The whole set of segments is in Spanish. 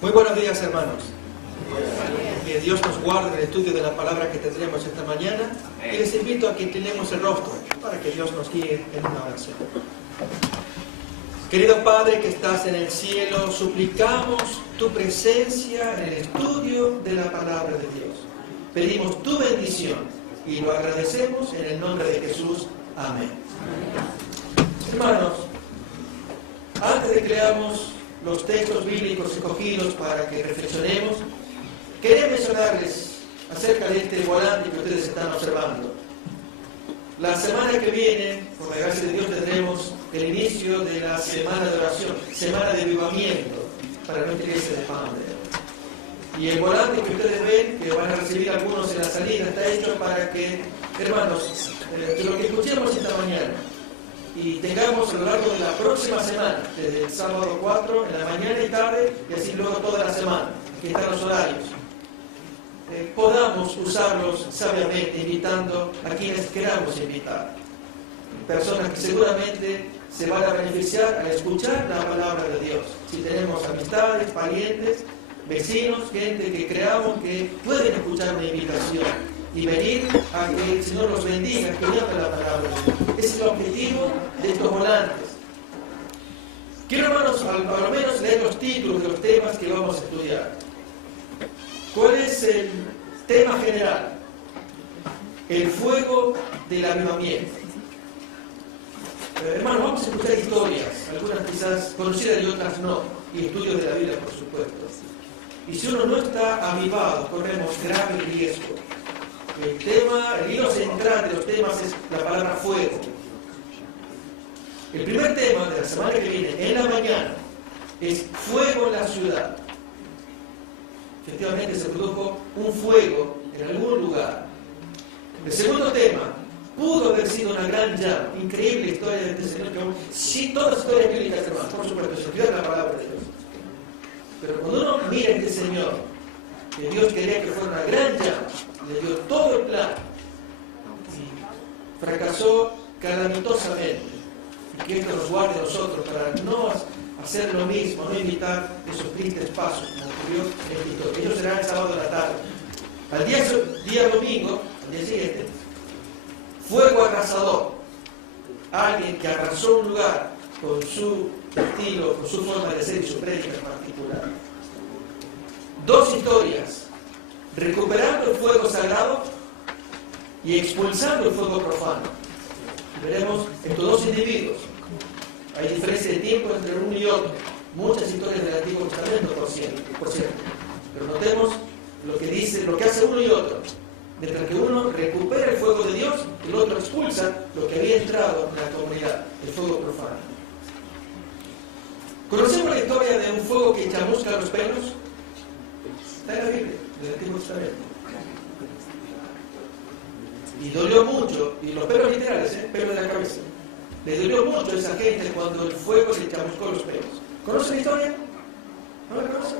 Muy buenos días, hermanos. Que Dios nos guarde en el estudio de la palabra que tendremos esta mañana. Y les invito a que inclinemos el rostro para que Dios nos guíe en una oración. Querido Padre que estás en el cielo, suplicamos tu presencia en el estudio de la palabra de Dios. Pedimos tu bendición y lo agradecemos en el nombre de Jesús. Amén. Hermanos, antes de que leamos los textos bíblicos escogidos para que reflexionemos, quería mencionarles acerca de este volante que ustedes están observando. La semana que viene, por la gracia de Dios, tendremos el inicio de la semana de oración, semana de avivamiento para nuestra iglesia de Pandero. Y el volante que ustedes ven, que van a recibir algunos en la salida, está hecho para que, hermanos, lo que escuchemos esta mañana y tengamos a lo largo de la próxima semana, desde el sábado 4, en la mañana y tarde, y así luego toda la semana, que están los horarios, podamos usarlos sabiamente, invitando a quienes queramos invitar. Personas que seguramente se van a beneficiar al escuchar la palabra de Dios. Si tenemos amistades, parientes, vecinos, gente que creamos que pueden escuchar una invitación y venir a que el Señor los bendiga, que oigan la palabra de Dios. Ese es el objetivo de estos volantes. Quiero, hermanos, al lo menos leer los títulos de los temas que vamos a estudiar. ¿Cuál es el tema general? El fuego del avivamiento. Hermanos, vamos a escuchar historias, algunas quizás conocidas y otras no, y estudios de la Biblia, por supuesto. Y si uno no está avivado, corremos grave riesgo. El hilo central de los temas es la palabra fuego. El primer tema de la semana que viene, en la mañana, es fuego en la ciudad. Efectivamente se produjo un fuego en algún lugar. El segundo tema, pudo haber sido una gran llama. Increíble historia de este Señor. Sí, todas las historias bíblicas, hermanos, por supuesto, se olvida la palabra de Dios. Pero cuando uno mira a este Señor, que Dios quería que fuera una gran llama, le dio todo el plan y fracasó calamitosamente. Y que esto nos guarde a nosotros para no hacer lo mismo, no imitar esos tristes pasos como ocurrió en esta historia. Ellos serán el sábado de la tarde. Al día domingo, al día siguiente, fuego arrasador. Alguien que arrasó un lugar con su estilo, con su forma de ser y su prédica en particular. Dos historias: recuperando el fuego sagrado y expulsando el fuego profano. Veremos estos dos individuos. Hay diferencia de tiempo entre uno y otro. Muchas historias del Antiguo Testamento, por cierto. Pero notemos lo que dice, lo que hace uno y otro. Mientras que uno recupera el fuego de Dios, el otro expulsa lo que había entrado en la comunidad, el fuego profano. ¿Conocemos la historia de un fuego que chamusca los pelos? Está en la Biblia, en el Antiguo Testamento. Y dolió mucho, y los pelos literales, pelos de la cabeza. Le dolió mucho a esa gente cuando el fuego le chamuscó los pelos. ¿Conocen la historia? ¿No la conocen?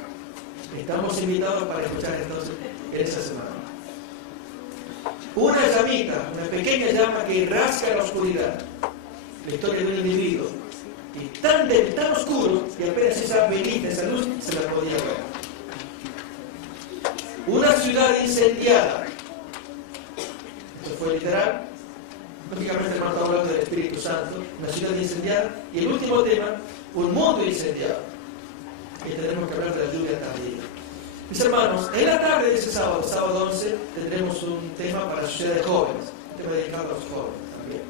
Estamos invitados para escuchar entonces en esta semana. Una llamita, una pequeña llama que rasca la oscuridad. La historia de un individuo. Y tan débil, tan oscuro, que apenas esa velita, esa luz, se la podía ver. Una ciudad incendiada. Esto fue literal. Prácticamente hermano está hablando del Espíritu Santo. Una ciudad incendiada. Y el último tema, un mundo incendiado. Y tenemos que hablar de la lluvia tardía. Mis hermanos, en la tarde de ese sábado, sábado 11, tendremos un tema para la sociedad de jóvenes. Un tema dedicado a los jóvenes también.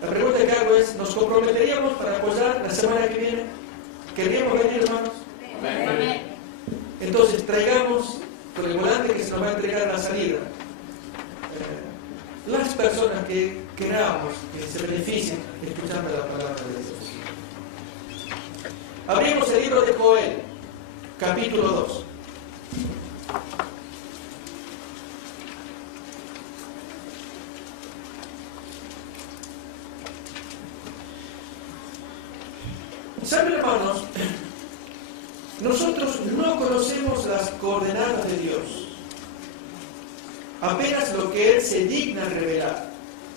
La pregunta que hago es, ¿nos comprometeríamos para apoyar la semana que viene? ¿Querríamos venir, hermanos? Amén. Entonces, traigamos con el volante que se nos va a entregar a la salida las personas que queramos que se beneficien escuchando la palabra de Dios. Abrimos el libro de Joel, capítulo 2. ¿Saben, hermanos? Nosotros no conocemos las coordenadas de Dios. Apenas lo que Él se digna revelar.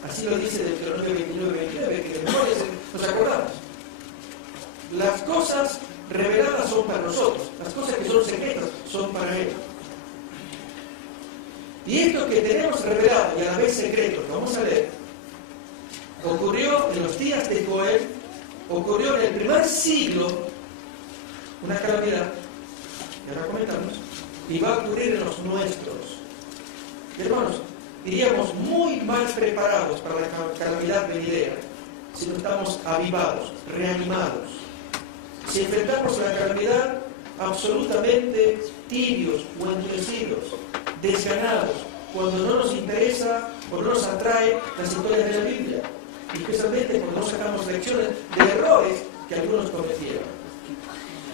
Así lo dice Deuteronomio 29, que de memoria nos acordamos. Las cosas reveladas son para nosotros. Las cosas que son Y esto que tenemos revelado y a la vez secreto, que vamos a leer, ocurrió en los días de Joel, ocurrió en el primer siglo, una calamidad, que ahora comentamos, y va a ocurrir en los nuestros. Hermanos, iríamos muy mal preparados para la calamidad venidera si no estamos avivados, reanimados. Si enfrentamos la calamidad absolutamente tibios o endurecidos, desganados, cuando no nos interesa o no nos atrae las historias de la Biblia, y especialmente cuando no sacamos lecciones de errores que algunos cometieron.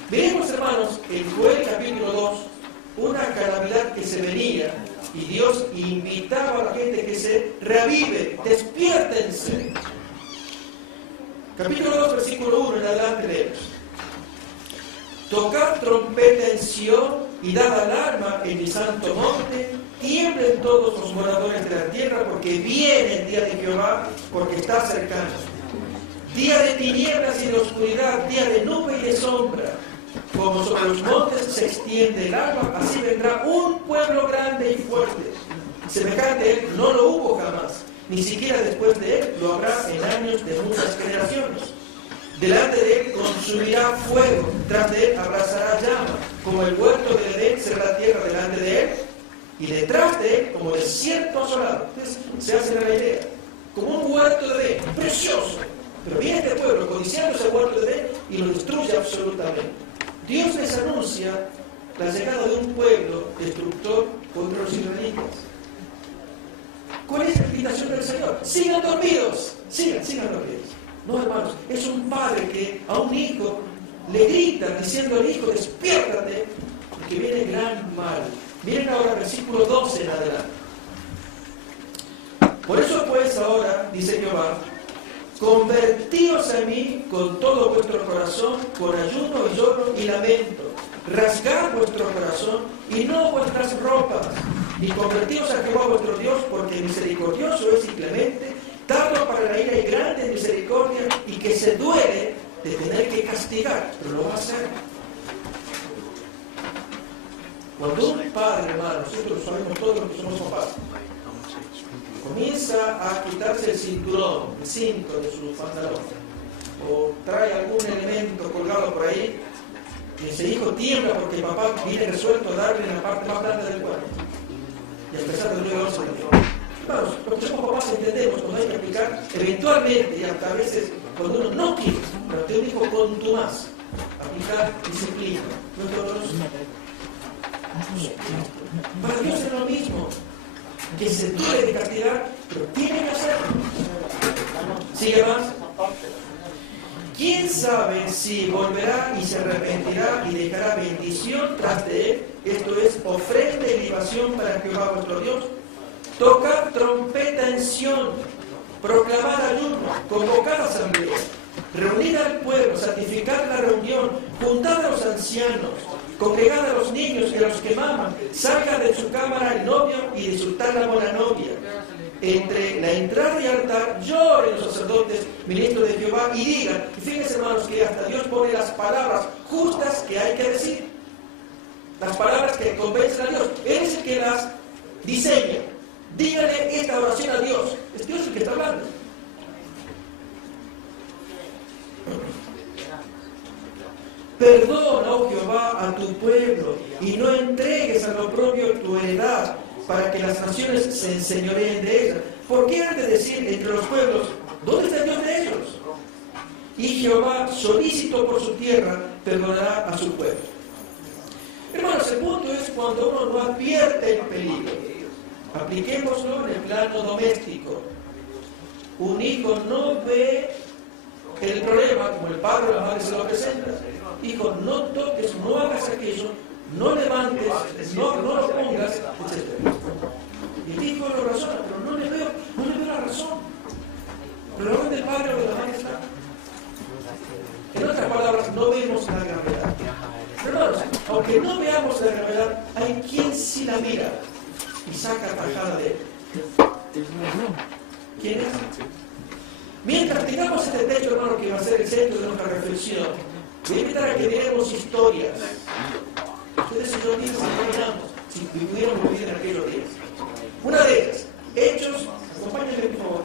Vemos, hermanos, en Joel capítulo 2, una calamidad que se venía, y Dios invitaba a la gente que se reavive, despiértense. Capítulo 2, versículo 1 en adelante leemos: tocad trompeta en Sión y dad alarma en mi santo monte, tiemblen todos los moradores de la tierra, porque viene el día de Jehová, porque está cercano. Día de tinieblas y de oscuridad, día de nube y de sombra. Como sobre los montes se extiende el agua, así vendrá un pueblo grande y fuerte. Semejante a él no lo hubo jamás, ni siquiera después de él lo habrá en años de muchas generaciones. Delante de él consumirá fuego, tras de él abrazará llama, como el huerto de Edén será la tierra delante de él, y detrás de él como desierto asolado. Entonces se hace la idea, como un huerto de Edén, precioso, pero viene este pueblo codiciando ese huerto de Edén y lo destruye absolutamente. Dios les anuncia la llegada de un pueblo destructor contra los israelitas. ¿Cuál es la invitación del Señor? Sigan dormidos, sigan dormidos. No, hermanos, es un padre que a un hijo le grita diciendo al hijo: despiértate, porque viene gran mal. Miren ahora versículo 12 en adelante. Por eso pues ahora, dice Jehová, convertíos a mí con todo vuestro corazón, con ayuno y lloro y lamento. Rasgad vuestro corazón y no vuestras ropas. Y convertíos a Jehová vuestro Dios, porque misericordioso es y clemente, tardo para la ira y grande en misericordia, y que se duele de tener que castigar, pero lo va a hacer. Cuando un padre, hermano, nosotros sabemos todos los que somos papás, comienza a quitarse el cinturón, el cinto de su pantalón, o trae algún elemento colgado por ahí, y ese hijo tiembla porque el papá viene resuelto a darle la parte más grande del cuerpo. Y a pesar de luego se le dio. Hermanos, los que somos papás entendemos cuando hay que aplicar eventualmente, y hasta a veces cuando uno no quiere, pero te dijo contumaz, aplicar disciplina. Para Dios es lo mismo, que se duele de castigar, pero tiene que hacerlo. ¿Sigue más? ¿Quién sabe si volverá y se arrepentirá y dejará bendición tras de él? Esto es ofrenda y libación para Jehová vuestro Dios. Tocad trompeta en Sión, proclamad ayuno, convocad asamblea, reunid al pueblo, santificad la reunión, juntad a los ancianos, congregad a los niños y a los que maman, salga de su cámara el novio y de su tálamo la novia. Entre la entrada y el altar lloren los sacerdotes, ministros de Jehová, y digan, y fíjense, hermanos, que hasta Dios pone las palabras justas que hay que decir, las palabras que convencen a Dios. Él es el que las diseña. Díganle esta oración a Dios. Es Dios el que está hablando. Perdona, oh Jehová, a tu pueblo, y no entregues a lo propio tu heredad, para que las naciones se enseñoreen de ella. ¿Por qué has de decir entre los pueblos, ¿dónde está el Dios de ellos? Y Jehová, solícito por su tierra, perdonará a su pueblo. Hermanos, el punto es cuando uno no advierte el peligro. Apliquémoslo en el plano doméstico. Un hijo no ve el problema como el padre o la madre se lo presenta. Hijo, no toques, no hagas aquello, no levantes, no lo pongas, etc. Y el hijo lo razona, pero no le veo la razón. Pero ¿dónde el padre o de la madre está? En otras palabras, no vemos la gravedad. Pero hermanos, aunque no veamos la gravedad, hay quien sí la mira y saca tajada de él. ¿Quién es? Mientras tengamos este techo, hermano, que va a ser el centro de nuestra reflexión, voy a invitar a que miremos historias. Ustedes y yo mismos imaginamos. si pudiéramos vivir en aquellos días. Una de ellas, Hechos, acompáñenme por favor.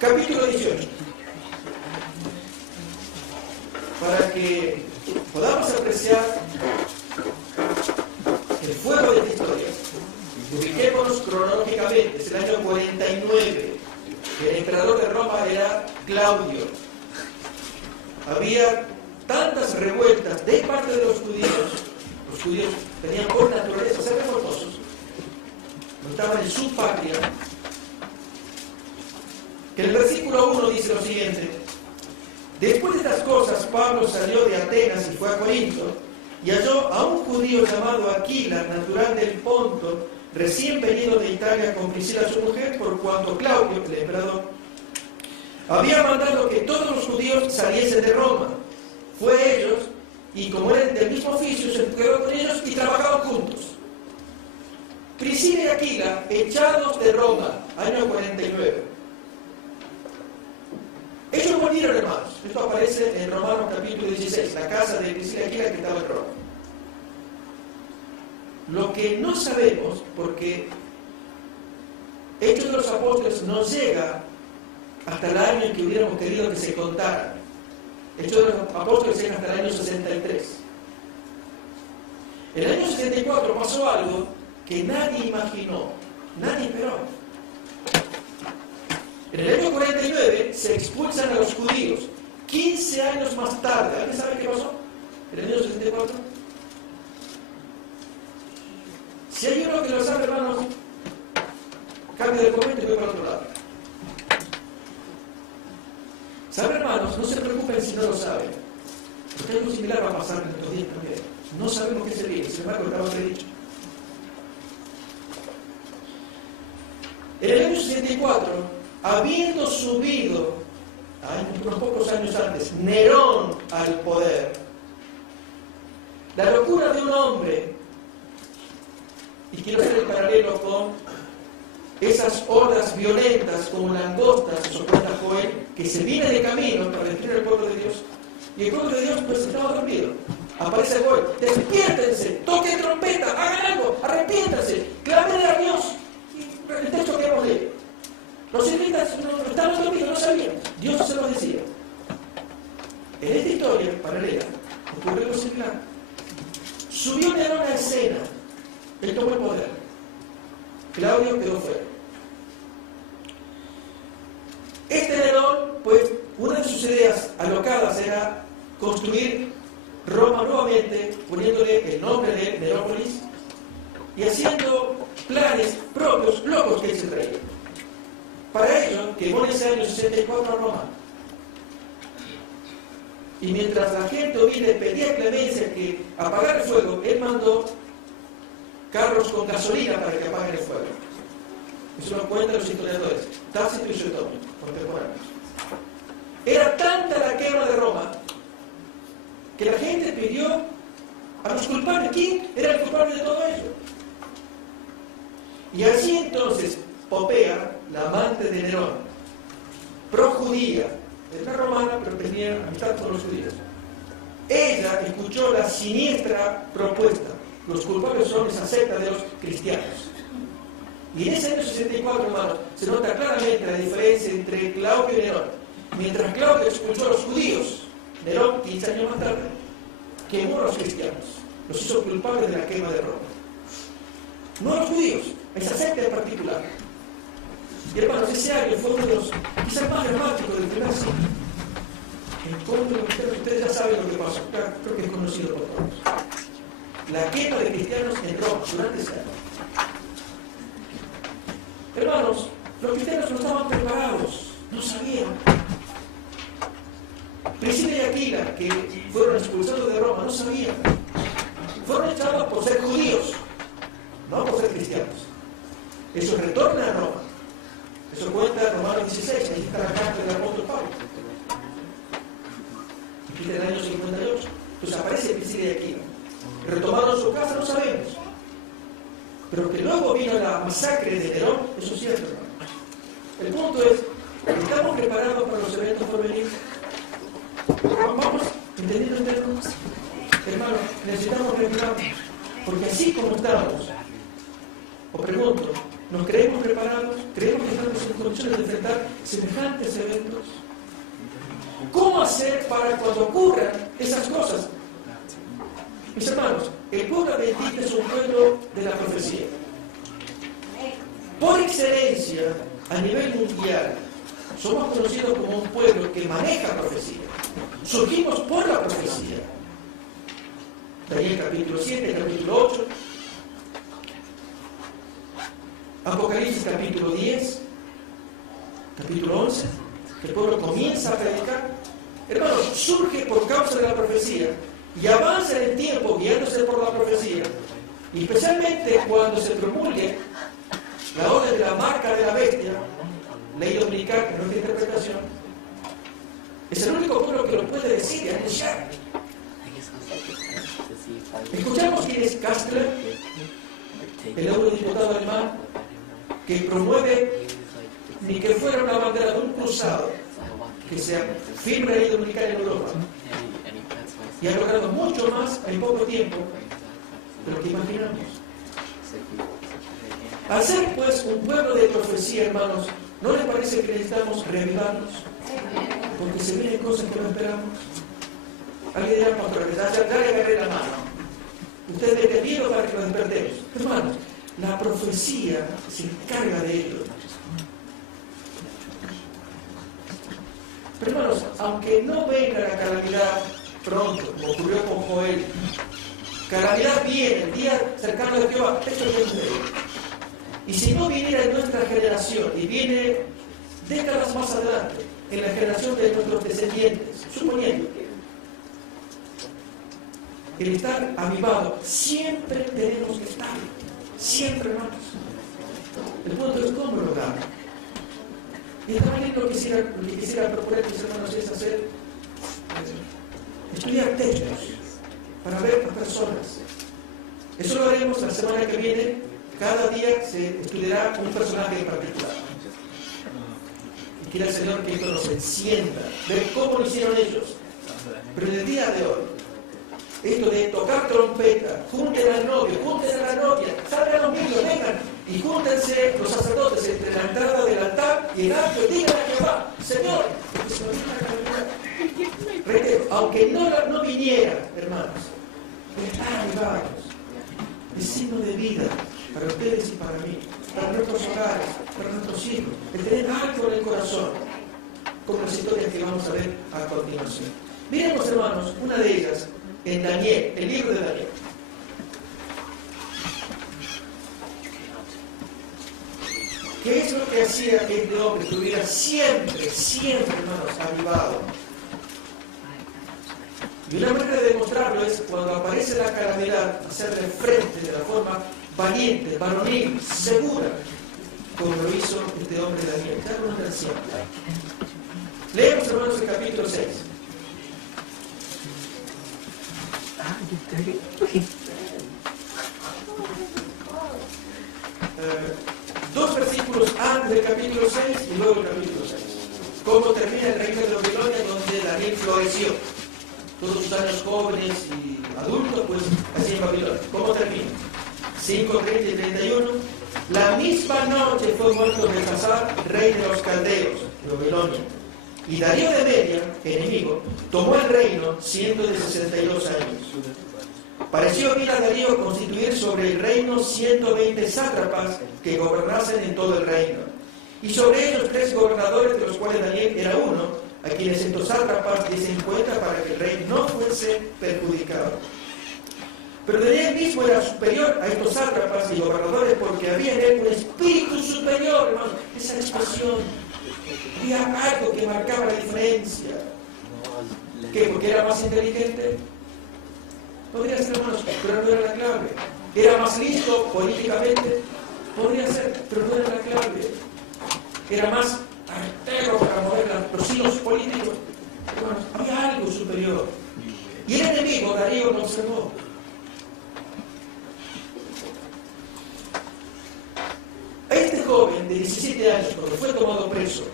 Capítulo 18. Para que podamos apreciar el fuego de esta historia, ubiquémonos cronológicamente. Es el año 49. El emperador de Roma era Claudio. Había tantas revueltas de parte de los judíos tenían por naturaleza ser revoltosos, no estaban en su patria, que en el versículo 1 dice lo siguiente: después de estas cosas Pablo salió de Atenas y fue a Corinto, y halló a un judío llamado Aquila, natural del Ponto, recién venido de Italia con Priscila su mujer, por cuanto Claudio, el emperador, había mandado que todos los judíos saliesen de Roma. Fue a ellos, y como eran del mismo oficio, se quedó con ellos y trabajaban juntos. Priscila y Aquila, echados de Roma, año 49. Ellos volvieron, hermanos. Esto aparece en Romanos capítulo 16, la casa de Priscila y Aquila que estaba en Roma. Lo que no sabemos, porque Hechos de los Apóstoles no llega hasta el año en que hubiéramos querido que se contara. Hechos de los Apóstoles llega hasta el año 63. En el año 64 pasó algo que nadie imaginó, nadie esperó. En el año 49 se expulsan a los judíos. 15 años más tarde, ¿alguien sabe qué pasó? En el año 64. Si hay uno que lo sabe, hermanos, cambia de comentario y voy para otro lado. ¿Saben, hermanos? No se preocupen si no lo saben. Porque algo similar va a pasar en estos días también. No sabemos qué se viene, sin embargo, estaba predicho. En el año 64, habiendo subido, unos pocos años antes, Nerón al poder, la locura de un hombre, y quiero hacer el paralelo con esas hordas violentas como langostas, eso cuenta Joel, que se viene de camino para destruir al pueblo de Dios, y el pueblo de Dios pues estaba dormido. Aparece Joel: despiértense, toquen trompeta, hagan algo, arrepiéntanse, clamen a Dios. Y el texto que hemos leído. Los israelitas estaban dormidos, no sabían. Dios se los decía. En esta historia paralela ocurre algo similar. Subió Nerón a escena. Él tomó el poder. Claudio quedó fuera. Este Nerón, pues, una de sus ideas alocadas era construir Roma nuevamente, poniéndole el nombre de Nerópolis y haciendo planes propios, locos, que él se traía. Para ello, quemó en ese año 64 a Roma. Y mientras la gente oía y pedía clemencia que apagara el fuego, él mandó carros con gasolina para que apaguen el fuego. Eso lo cuentan los historiadores, Tácito y Suetonio, contemporáneos. Era tanta la quema de Roma que la gente pidió a los culpables. ¿Quién era el culpable de todo ello? Y así entonces Popea, la amante de Nerón, pro-judía, era romana pero tenía amistad con los judíos, ella escuchó la siniestra propuesta: los culpables son esa secta de los cristianos. Y en ese año 64, hermanos, se nota claramente la diferencia entre Claudio y Nerón. Mientras Claudio expulsó a los judíos, Nerón, 15 años más tarde, quemó a los cristianos, los hizo culpables de la quema de Roma. No a los judíos, a esa secta en particular. Y hermanos, ese año fue uno de los quizás más dramáticos del primer siglo. En contra de ustedes ya saben lo que pasó, creo que es conocido por todos. La quema de cristianos en Roma durante ese año. Hermanos, los cristianos no estaban preparados, no sabían. Priscila y Aquila, que fueron expulsados de Roma, no sabían. Fueron echados por ser judíos, no por ser cristianos. Eso retorna a Roma. Eso cuenta Romanos 16, ahí está la carta del apóstol Pablo. Aquí está el año 58. Entonces aparece Priscila y Aquila. ¿Retomaron su casa? No sabemos. Pero que luego vino la masacre de Nerón, eso es cierto, hermano. El punto es, ¿estamos preparados para los eventos por venir? Vamos ¿Entendiendo el término? Hermanos, necesitamos revivar, porque así como estamos, os pregunto, ¿nos creemos preparados? ¿Creemos que estamos en condiciones de enfrentar semejantes eventos? ¿Cómo hacer para cuando ocurran esas cosas? Mis hermanos, el pueblo adventista es un pueblo de la profecía. Por excelencia, a nivel mundial, somos conocidos como un pueblo que maneja profecía. Surgimos por la profecía. Daniel capítulo 7, capítulo 8. Apocalipsis capítulo 10, capítulo 11. El pueblo comienza a predicar. Hermanos, surge por causa de la profecía y avanza en el tiempo guiándose por la profecía. Y especialmente cuando se promulgue la orden de la marca de la bestia, ley dominical, en nuestra interpretación, es el único pueblo que lo puede decir y anunciar. Escuchamos quién es Kastler, el eurodiputado alemán, que promueve ni que fuera una bandera de un cruzado que sea firme ley dominical en Europa. Y ha logrado mucho más en poco tiempo de lo que imaginamos. Al ser pues un pueblo de profecía, hermanos, ¿no les parece que necesitamos reavivarnos? Porque se vienen cosas que no esperamos. Alguien dirá, pastor, ya le agarré la mano. Ustedes me miedo para que nos despertemos. Hermanos, la profecía se encarga de ello. Pero hermanos, aunque no venga la calamidad pronto, como ocurrió con Joel, calamidad viene, el día cercano de Jehová, esto es lo que y si no viniera en nuestra generación y viene décadas más adelante, en la generación de nuestros descendientes, suponiendo que el estar avivado, siempre tenemos que estar, siempre, hermanos. El punto es cómo lograrlo. Y también lo que quisiera proponer, mis hermanos, es hacer, estudiar textos para ver a personas. Eso lo haremos la semana que viene. Cada día se estudiará un personaje en particular. Y quiere el Señor que esto nos encienda, ver cómo lo hicieron ellos. Pero en el día de hoy, esto de tocar trompeta, junten al novio, junten a la novia, salgan los niños, vengan, y júntense los sacerdotes entre la entrada del altar y el atrio, digan a Jehová, Señor, reitero, aunque no viniera, hermanos, están avivados, es signo de vida para ustedes y para mí, para nuestros hogares, para nuestros hijos, el tener algo en el corazón, como las historias que vamos a ver a continuación. Miremos, hermanos, una de ellas en Daniel, el libro de Daniel. ¿Qué es lo que hacía que este hombre estuviera siempre, hermanos, avivado? Y una manera de demostrarlo es cuando aparece la calamidad, hacerle frente de la forma valiente, varonil, segura, como lo hizo este hombre Daniel. Ya con una anciano. Leemos, hermanos, el capítulo 6. Dos versículos antes del capítulo 6 y luego el capítulo 6. ¿Cómo termina el reino de Babilonia donde Daniel floreció? Todos sus años jóvenes y adultos, pues así en Babilonia. ¿Cómo termina? 5, 30 y 31. La misma noche fue muerto Belsasar, rey de los caldeos, de Babilonia. Y Darío de Media, enemigo, tomó el reino siendo de 62 años. Pareció bien a Darío constituir sobre el reino 120 sátrapas que gobernasen en todo el reino. Y sobre ellos 3 gobernadores, de los cuales Daniel era uno, a quienes estos sátrapas diesen cuenta para que el rey no fuese perjudicado. Pero Daniel mismo era superior a estos sátrapas y gobernadores porque había en él un espíritu superior, hermano. Esa expresión, había algo que marcaba la diferencia. ¿Qué? ¿Porque era más inteligente? Podría ser, hermanos, pero no era la clave. ¿Era más listo políticamente? Podría ser, pero no era la clave. Era más artero para mover los hilos políticos. Hermanos, había algo superior. Y el enemigo, Darío, lo observó. Este joven de 17 años, cuando fue tomado preso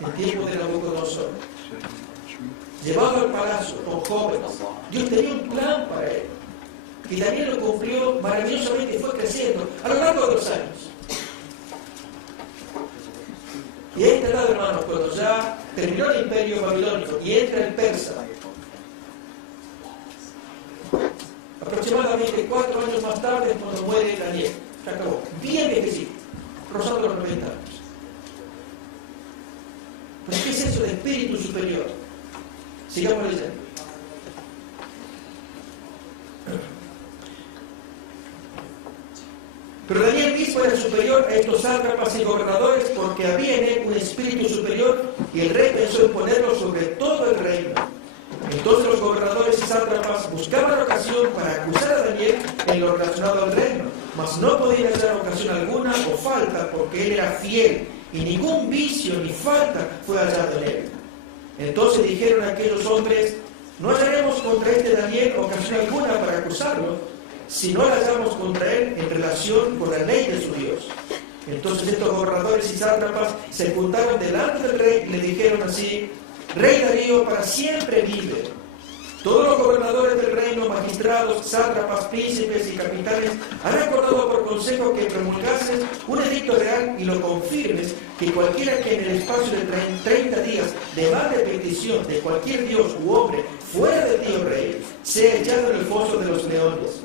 en tiempo de Nabucodonosor, llevado al palacio con jóvenes. Dios tenía un plan para él. Y Daniel lo cumplió maravillosamente y fue creciendo a lo largo de los años. Y a este lado, hermanos, cuando ya terminó el imperio babilónico y entra el persa, aproximadamente 4 años más tarde es cuando muere Daniel. Se acabó. Bien viejecito, rozando los 90 años. ¿Pero qué es eso de espíritu superior? Sigamos leyendo. Pero Daniel mismo era superior a estos sátrapas y gobernadores porque había en él un espíritu superior y el rey pensó en ponerlo sobre todo el reino. Entonces los gobernadores y sátrapas buscaban ocasión para acusar a Daniel en lo relacionado al reino, mas no podían hallar ocasión alguna o falta porque él era fiel y ningún vicio ni falta fue hallado en él. Entonces dijeron a aquellos hombres: no hallaremos contra este Daniel ocasión alguna para acusarlo, si no la hallamos contra él en relación con la ley de su Dios. Entonces estos gobernadores y sátrapas se juntaron delante del rey y le dijeron así: Rey Darío, para siempre vive. Todos los gobernadores del reino, magistrados, sátrapas, príncipes y capitanes han acordado por consejo que promulgases un edicto real y lo confirmes, que cualquiera que en el espacio de 30 días demande petición de cualquier dios u hombre fuera de ti, oh rey, sea echado en el foso de los leones.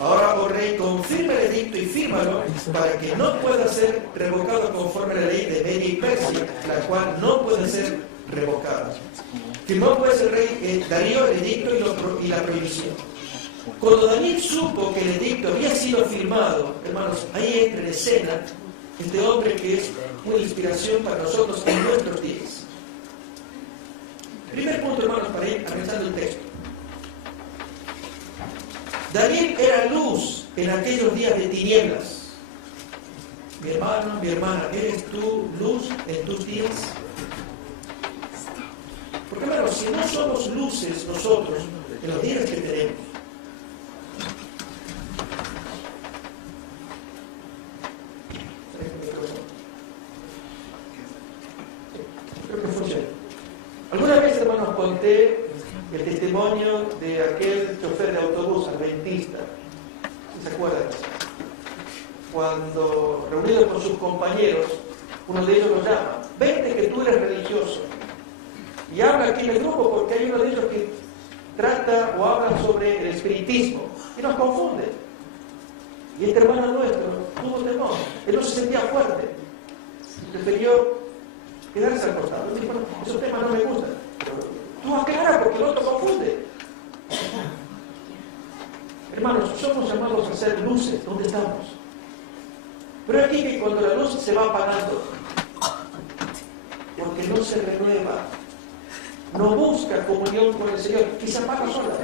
Ahora, oh rey, confirma el edicto y fírmalo para que no pueda ser revocado conforme a la ley de Media y Persia, la cual no puede ser revocada. Firmó pues el rey Darío el edicto y la prohibición. Cuando Daniel supo que el edicto había sido firmado, hermanos, ahí entra en escena este hombre que es una inspiración para nosotros en nuestros días. Primer punto, hermanos, para ir analizando el texto. Daniel era luz en aquellos días de tinieblas. Mi hermano, mi hermana, ¿eres tú luz en tus días? Porque, hermanos, si no somos luces nosotros en los días que tenemos, creo que funciona. Alguna vez, hermanos, conté el testimonio de aquel chofer de autobús adventista, ¿se acuerdan? Cuando, reunido con sus compañeros, uno de ellos lo llama: vente que tú eres religioso. Y habla aquí en el grupo porque hay uno de ellos que trata o habla sobre el espiritismo y nos confunde. Y este hermano nuestro tuvo temor, él no se sentía fuerte, prefirió quedarse al costado. Él dijo: bueno, esos temas no me gustan, pero tú aclara porque el otro confunde. Hermanos, somos llamados a ser luces. ¿Dónde estamos? Pero aquí que cuando la luz se va apagando, porque no se renueva, no busca comunión con el Señor y se apaga sola.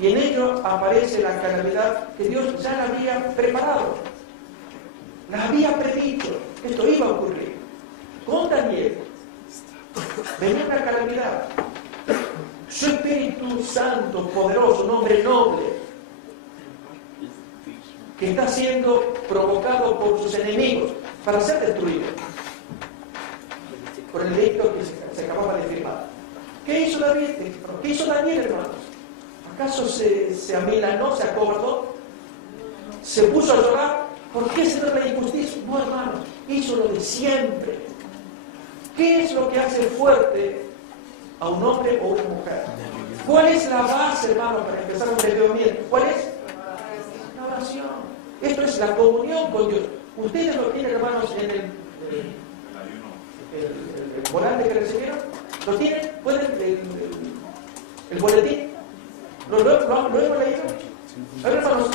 Y en ello aparece la calamidad que Dios ya la había preparado, la había predicho. Esto iba a ocurrir. Con Daniel venía una calamidad. Su Espíritu Santo, poderoso, un hombre noble, que está siendo provocado por sus enemigos para ser destruido por el edicto que se acababa de firmar. ¿Qué hizo David? ¿Qué hizo Daniel, hermanos? ¿Acaso se amilanó, se acobardó? ¿Se puso a llorar? ¿Por qué se da la injusticia? No, hermanos, hizo lo de siempre. ¿Qué es lo que hace fuerte a un hombre o una mujer? ¿Cuál es la base, hermanos, para empezar un entendimiento? ¿Cuál es? La oración. Esto es la comunión con Dios. Ustedes lo tienen, hermanos, en el volante que recibieron. ¿Lo tienen? ¿Pueden? ¿El boletín? ¿Lo hemos leído? A ver, hermanos,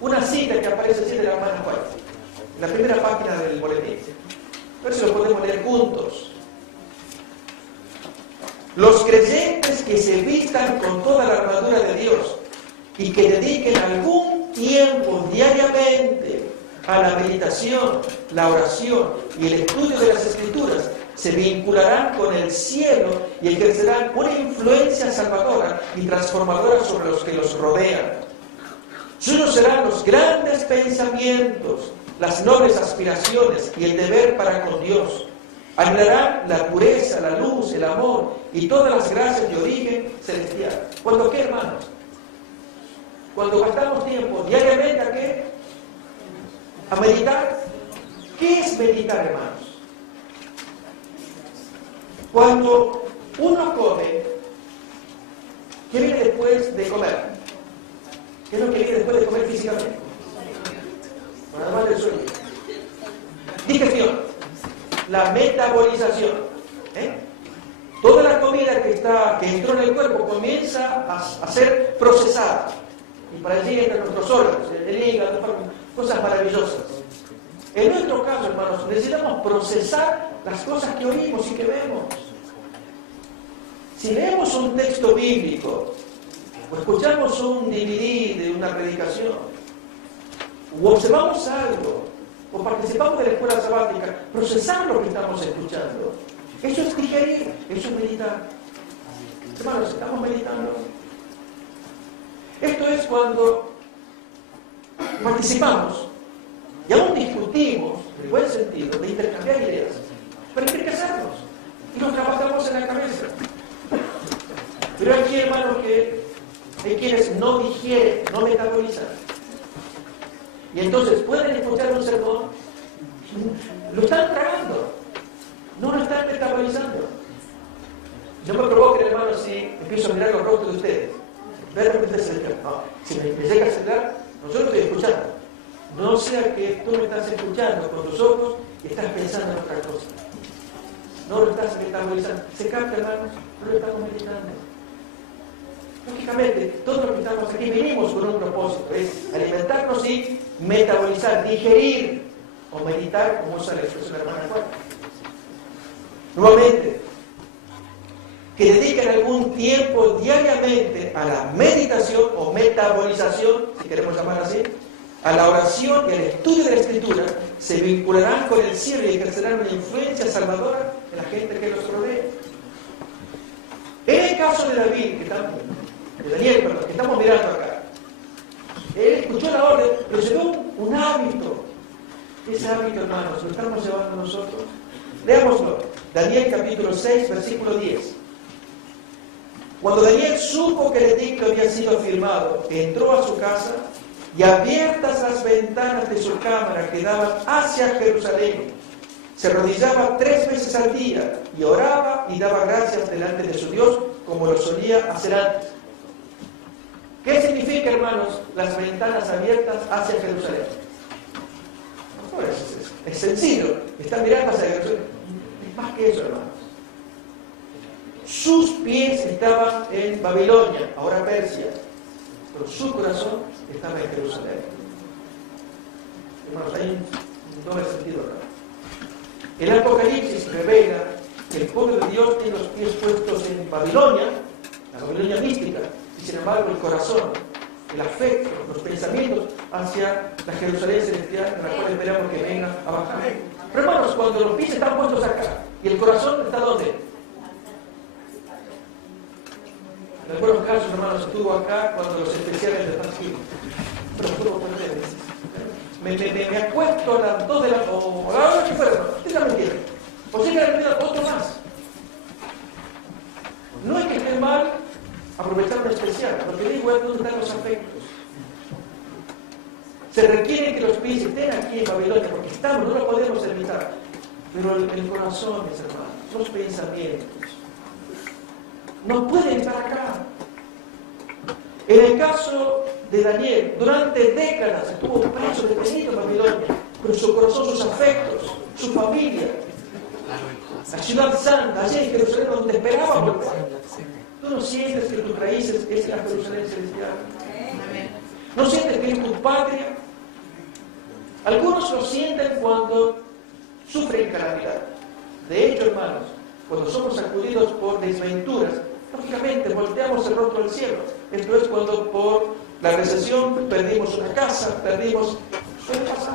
una cita que aparece así de la hermana Juan, la primera página del boletín. A ver si lo podemos leer juntos. Los creyentes que se vistan con toda la armadura de Dios y que dediquen algún tiempo diariamente a la meditación, la oración y el estudio de las Escrituras, se vincularán con el cielo y ejercerán una influencia salvadora y transformadora sobre los que los rodean. Suyos serán los grandes pensamientos, las nobles aspiraciones y el deber para con Dios. Aclarar la pureza, la luz, el amor y todas las gracias de origen celestial. ¿Cuándo qué, hermanos? Cuando gastamos tiempo diariamente, ¿a qué? A meditar. ¿Qué es meditar, hermanos? Cuando uno come, ¿qué viene después de comer? ¿Qué es lo que viene después de comer físicamente? Además del sueño. Digestión. La metabolización. Toda la comida que entró en el cuerpo comienza a ser procesada. Y para allí entran nuestros órganos, el hígado, cosas maravillosas. En nuestro caso, hermanos, necesitamos procesar las cosas que oímos y que vemos. Si leemos un texto bíblico, o escuchamos un DVD de una predicación, o observamos algo, o participamos de la escuela sabática, procesar lo que estamos escuchando. Eso es digerir, eso es meditar. Hermanos, estamos meditando. Esto es cuando participamos y aún discutimos, en buen sentido, de intercambiar ideas, pero enriquecernos y nos trabajamos en la cabeza. Pero aquí, hermanos, que hay quienes no digieren, no metabolizan. Y entonces pueden escuchar un sermón, lo están tragando, no lo están metabolizando. No me provoquen, hermanos, si empiezo a mirar los rostros de ustedes. De repente se dice, no, si me llega a acelerar, no yo lo estoy escuchando. No sea que tú me estás escuchando con tus ojos y estás pensando en otra cosa. No lo estás metabolizando. ¿Se capta, hermanos? No lo estamos meditando. Lógicamente, todos los que estamos aquí venimos con un propósito, es alimentarnos y metabolizar, digerir o meditar, como usa la expresión de la hermana Juan. Nuevamente, que dediquen algún tiempo diariamente a la meditación o metabolización, si queremos llamarla así, a la oración y al estudio de la Escritura, se vincularán con el cielo y ejercerán una influencia salvadora en la gente que los rodea. En el caso de David, Daniel, que estamos mirando acá, él escuchó la orden, pero se dio un hábito. Ese hábito, hermanos, lo estamos llevando nosotros. Leámoslo. Daniel capítulo 6, versículo 10. Cuando Daniel supo que el edicto había sido firmado, entró a su casa y abiertas las ventanas de su cámara que daban hacia Jerusalén, se arrodillaba 3 veces al día y oraba y daba gracias delante de su Dios como lo solía hacer antes. ¿Qué significa, hermanos, las ventanas abiertas hacia Jerusalén? Bueno, es sencillo, están mirando hacia Jerusalén. Es más que eso, hermanos. Sus pies estaban en Babilonia, ahora Persia, pero su corazón estaba en Jerusalén. Hermanos, hay un doble sentido acá. El Apocalipsis revela que el pueblo de Dios tiene los pies puestos en Babilonia, la Babilonia mística, y sin embargo el corazón, el afecto, los pensamientos hacia la Jerusalén celestial en la cual esperamos que venga a bajar. Pero hermanos, cuando los pies están puestos acá y el corazón está ¿dónde? En algunos casos, hermanos, estuvo acá cuando los especiales de Thanksgiving. Pero estuvo con ustedes. Me acuesto a las 2 de la o a la hora que fuera, hermano. Usted la mentira. O sea que la mentira, otro más. No es que esté mal aprovechar un especial. Lo que digo es dónde están los afectos. Se requiere que los pies estén aquí en Babilonia, porque estamos, no lo podemos evitar. Pero el corazón, mis hermanos, los pensamientos, no pueden estar acá. En el caso de Daniel, durante décadas estuvo preso, detenido en Babilonia, pero su corazón, sus afectos, su familia, la ciudad santa, allí en Jerusalén, donde esperaba volver. ¿Tú no sientes que tus raíces es la Jerusalén celestial? ¿No sientes que es tu patria? Algunos lo sienten cuando sufren calamidad. De hecho, hermanos, cuando somos sacudidos por desventuras, lógicamente volteamos el rostro al cielo. Esto es cuando por la recesión perdimos una casa, suele pasar.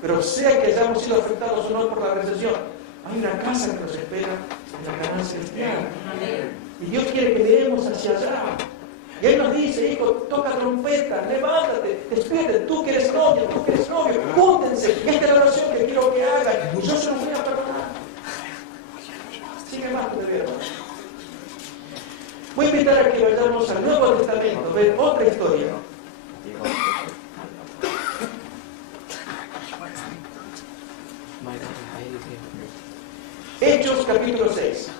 Pero sea que hayamos sido afectados o no por la recesión, hay una casa que nos espera en la Canaán celestial. Y Dios quiere que miremos hacia allá. Y Él nos dice, hijo, toca trompeta, levántate, despierte, tú que eres novio, júntense, esta es la oración que quiero que hagan, yo se los voy a perdonar. Sigue más que te voy a invitar a que vayamos al Nuevo Testamento, ver otra historia. Hechos capítulo 6.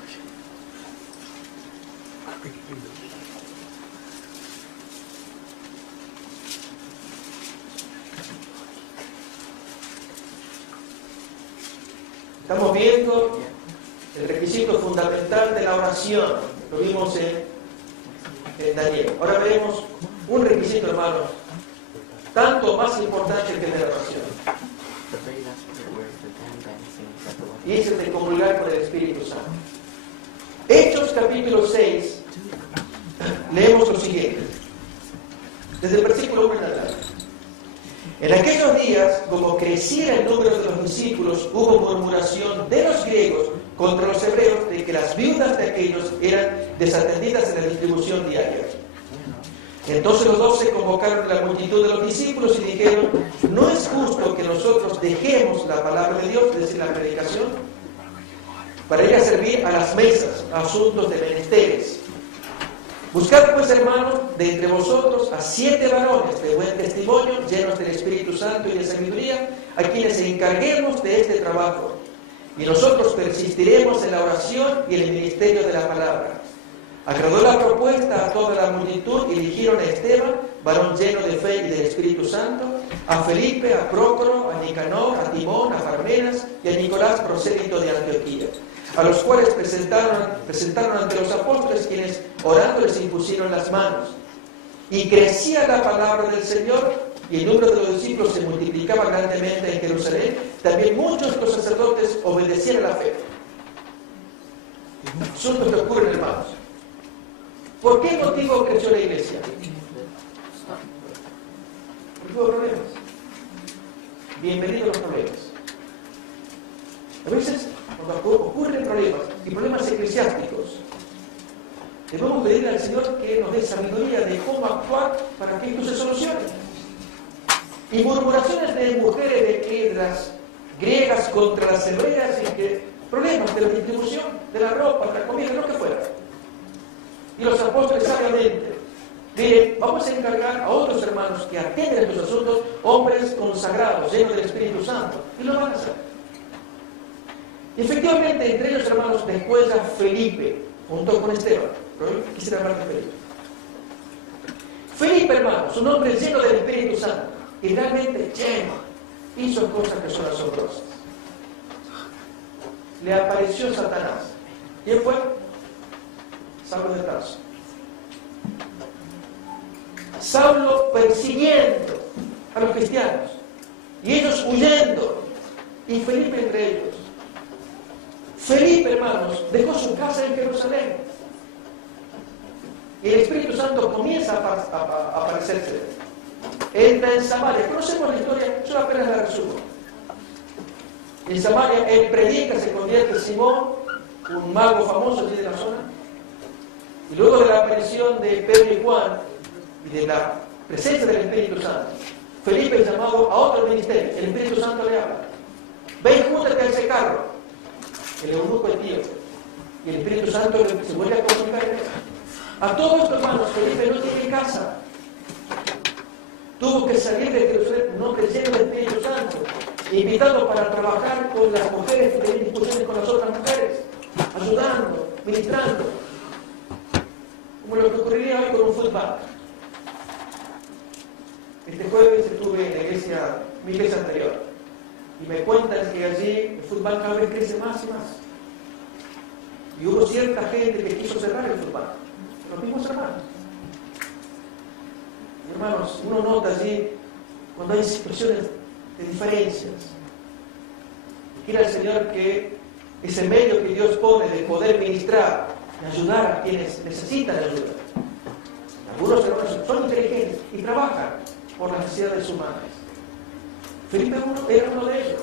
Estamos viendo el requisito fundamental de la oración. Lo vimos en Daniel. Ahora veremos un requisito, hermanos, tanto más importante que el de la oración. Y es el de comulgar con el Espíritu Santo. Hechos capítulo 6, leemos lo siguiente. Desde el versículo 1 en adelante. En aquellos días, como creciera el número de los discípulos, hubo murmuración de los griegos contra los hebreos de que las viudas de aquellos eran desatendidas en la distribución diaria. Entonces los 12 convocaron a la multitud de los discípulos y dijeron: no es justo que nosotros dejemos la palabra de Dios, es decir, la predicación, para ir a servir a las mesas, a asuntos de menesteres. Buscad pues, hermanos, de entre vosotros a 7 varones de buen testimonio, llenos del Espíritu Santo y de sabiduría, a quienes encarguemos de este trabajo. Y nosotros persistiremos en la oración y en el ministerio de la palabra. Agradó la propuesta a toda la multitud y eligieron a Esteban, varón lleno de fe y del Espíritu Santo, a Felipe, a Prócoro, a Nicanor, a Timón, a Parmenas y a Nicolás, prosélito de Antioquía, a los cuales presentaron ante los apóstoles, quienes orando les impusieron las manos. Y crecía la palabra del Señor, y el número de los discípulos se multiplicaba grandemente en Jerusalén. También muchos de los sacerdotes obedecían a la fe. Asuntos que ocurren, hermanos. ¿Por qué motivo creció la iglesia? Porque hubo problemas. Bienvenidos los problemas. A veces, cuando ocurren problemas, y problemas eclesiásticos, debemos pedirle al Señor que nos dé sabiduría de cómo actuar para que esto se solucione. Y murmuraciones de mujeres de piedras griegas contra las hebreas, y que problemas de la distribución de la ropa, de la comida, lo que fuera. Y los apóstoles sabiamente, miren, vamos a encargar a otros hermanos que atienden estos asuntos, hombres consagrados, llenos del Espíritu Santo, y lo van a hacer. Y efectivamente, entre ellos, hermanos, después a Felipe, junto con Esteban. Pero yo quisiera hablar de Felipe. Felipe, hermanos, un hombre lleno del Espíritu Santo, y realmente lleno, hizo cosas que son asombrosas. Le apareció Satanás. ¿Quién fue? Saulo de Tarso. Saulo persiguiendo a los cristianos y ellos huyendo, y Felipe entre ellos. Felipe, hermanos, dejó su casa en Jerusalén y el Espíritu Santo comienza a aparecerse. Entra en Samaria. Conocemos la historia, yo apenas la resumo. En Samaria él predica, se convierte en Simón, un mago famoso allí de la zona. Y luego de la aparición de Pedro y Juan y de la presencia del Espíritu Santo, Felipe es llamado a otro ministerio. El Espíritu Santo le habla: ven, júntate a ese carro. El eunuco es tío. Y el Espíritu Santo se vuelve a comunicar en él. A todos estos hermanos, Felipe no tiene casa. Tuvo que salir de Jerusalén, un hombre lleno del Espíritu Santo, invitado para trabajar con las mujeres que tenían discusiones con las otras mujeres, ayudando, ministrando. Como lo que ocurriría hoy con un fútbol. Este jueves estuve en la iglesia, mi iglesia anterior, y me cuentan que allí el fútbol cada vez crece más y más. Y hubo cierta gente que quiso cerrar el fútbol, los mismos hermanos. Y hermanos, uno nota allí cuando hay situaciones de diferencias. Y quiere el Señor que ese medio que Dios pone de poder ministrar, de ayudar a quienes necesitan ayuda. Algunos hermanos son inteligentes y trabajan por las necesidades humanas. Felipe era uno de ellos.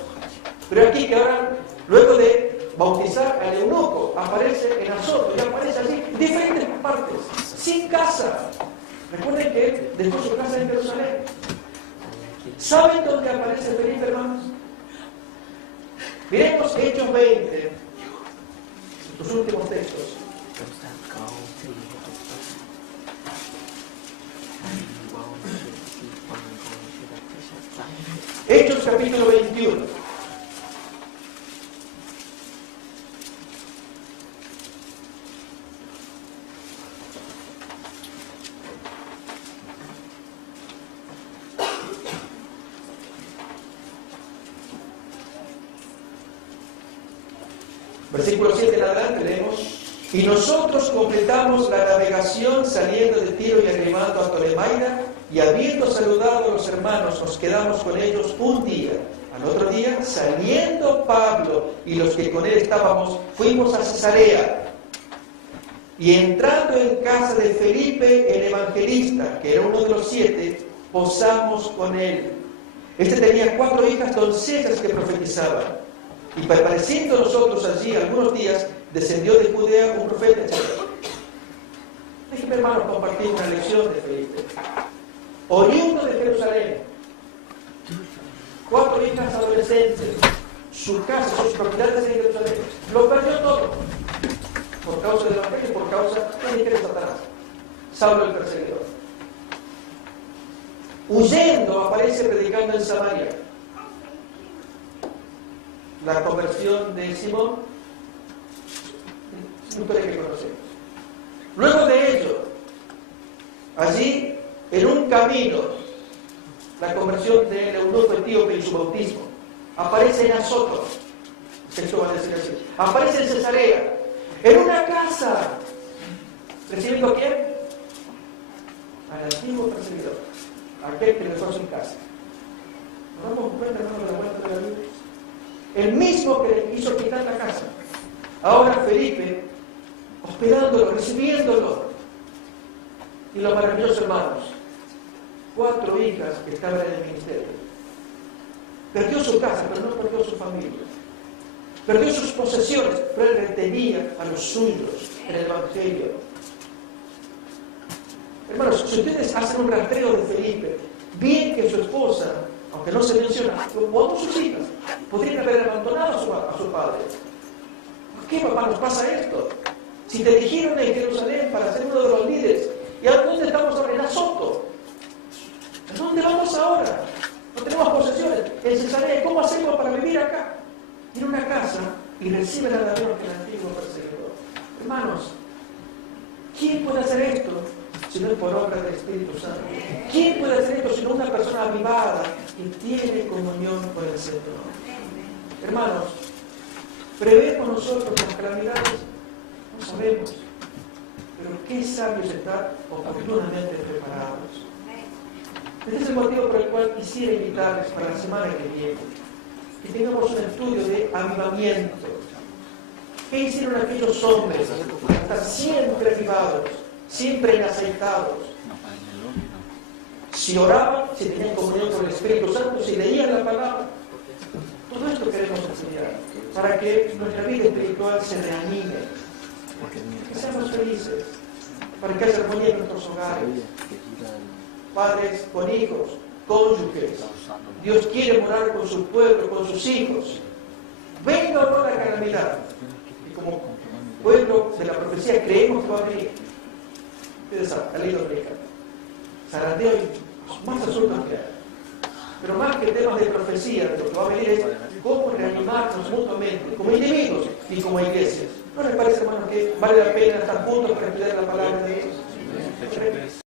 Pero aquí que ahora, luego de bautizar al eunuco, aparece en Azoto y aparece allí en diferentes partes, sin casa, Recuerden que él dejó su casa en Jerusalén. ¿Saben dónde aparece Felipe, hermanos? Miremos Hechos 20, los últimos textos. Hechos capítulo 21. Versículo 7 en adelante leemos: y nosotros completamos la navegación saliendo de Tiro y arribando a Tolemaida, y habiendo saludado a los hermanos, nos quedamos con ellos un día. Al otro día, saliendo Pablo y los que con él estábamos, fuimos a Cesarea. Y entrando en casa de Felipe el evangelista, que era uno de los 7, posamos con él. Este tenía 4 hijas doncellas que profetizaban. Y permaneciendo nosotros allí algunos días, descendió de Judea un profeta. Déjenme, hermanos, compartir una lección de Felipe. Oriundo de Jerusalén, 4 hijas adolescentes, su casa, sus propiedades en Jerusalén, lo perdió todo, por causa del evangelio y por causa de Satanás, Saulo el perseguidor. Huyendo, aparece predicando en Samaria. La conversión de Simón, historia que conocemos. Luego de ello, allí, en un camino, la conversión del eunuco etíope y su bautismo, aparece en Azoto, esto va a decir así, aparece en Cesarea, en una casa, ¿recibiendo a quién? Al antiguo perseguidor, aquel que dejó sin casa. ¿Nos damos cuenta, hermano, de la vuelta de la Biblia? El mismo que le hizo quitar la casa. Ahora Felipe, hospedándolo, recibiéndolo. Y lo maravilloso, hermanos, 4 hijas que estaban en el ministerio. Perdió su casa, pero no perdió su familia. Perdió sus posesiones, pero él retenía a los suyos en el Evangelio. Hermanos, si ustedes hacen un rastreo de Felipe, bien que su esposa, aunque no se menciona, o sus hijas, podrían haber abandonado a su padre. ¿Por qué, papá, nos pasa esto? Si te eligieron en Jerusalén para ser uno de los líderes, ¿y a dónde estamos ahora? En Azoto. ¿A dónde vamos ahora? No tenemos posesiones. En Cesarea, ¿cómo hacemos para vivir acá? En una casa y reciben a Dios que el antiguo perseguidor. Hermanos, ¿quién puede hacer esto si no es por obra del Espíritu Santo? ¿Quién puede hacer esto sino una persona avivada que tiene comunión con el Señor? Hermanos, ¿prevemos nosotros las calamidades? No sabemos. Pero qué sabios estar oportunamente preparados. Este es el motivo por el cual quisiera invitarles para la semana que viene que tengamos un estudio de avivamiento. ¿Qué hicieron aquellos hombres para estar siempre avivados, siempre enaceitados? Si oraban, si tenían comunión con el Espíritu Santo, si leían la palabra. Todo esto queremos estudiar para que nuestra vida espiritual se reanime, que seamos felices, para que haya armonía en nuestros hogares, padres con hijos, cónyuges. Dios quiere morar con su pueblo, con sus hijos. Venga o no la calamidad, y como pueblo de la profecía creemos que va a venir. Ustedes saben, la ley dominica, zarandeo y más asuntos que hay. Pero más que temas de profecía, de lo que va a venir es cómo reanimarnos mutuamente, como individuos y como iglesias. ¿No les parece, hermanos, que vale la pena estar juntos para estudiar la palabra de Dios?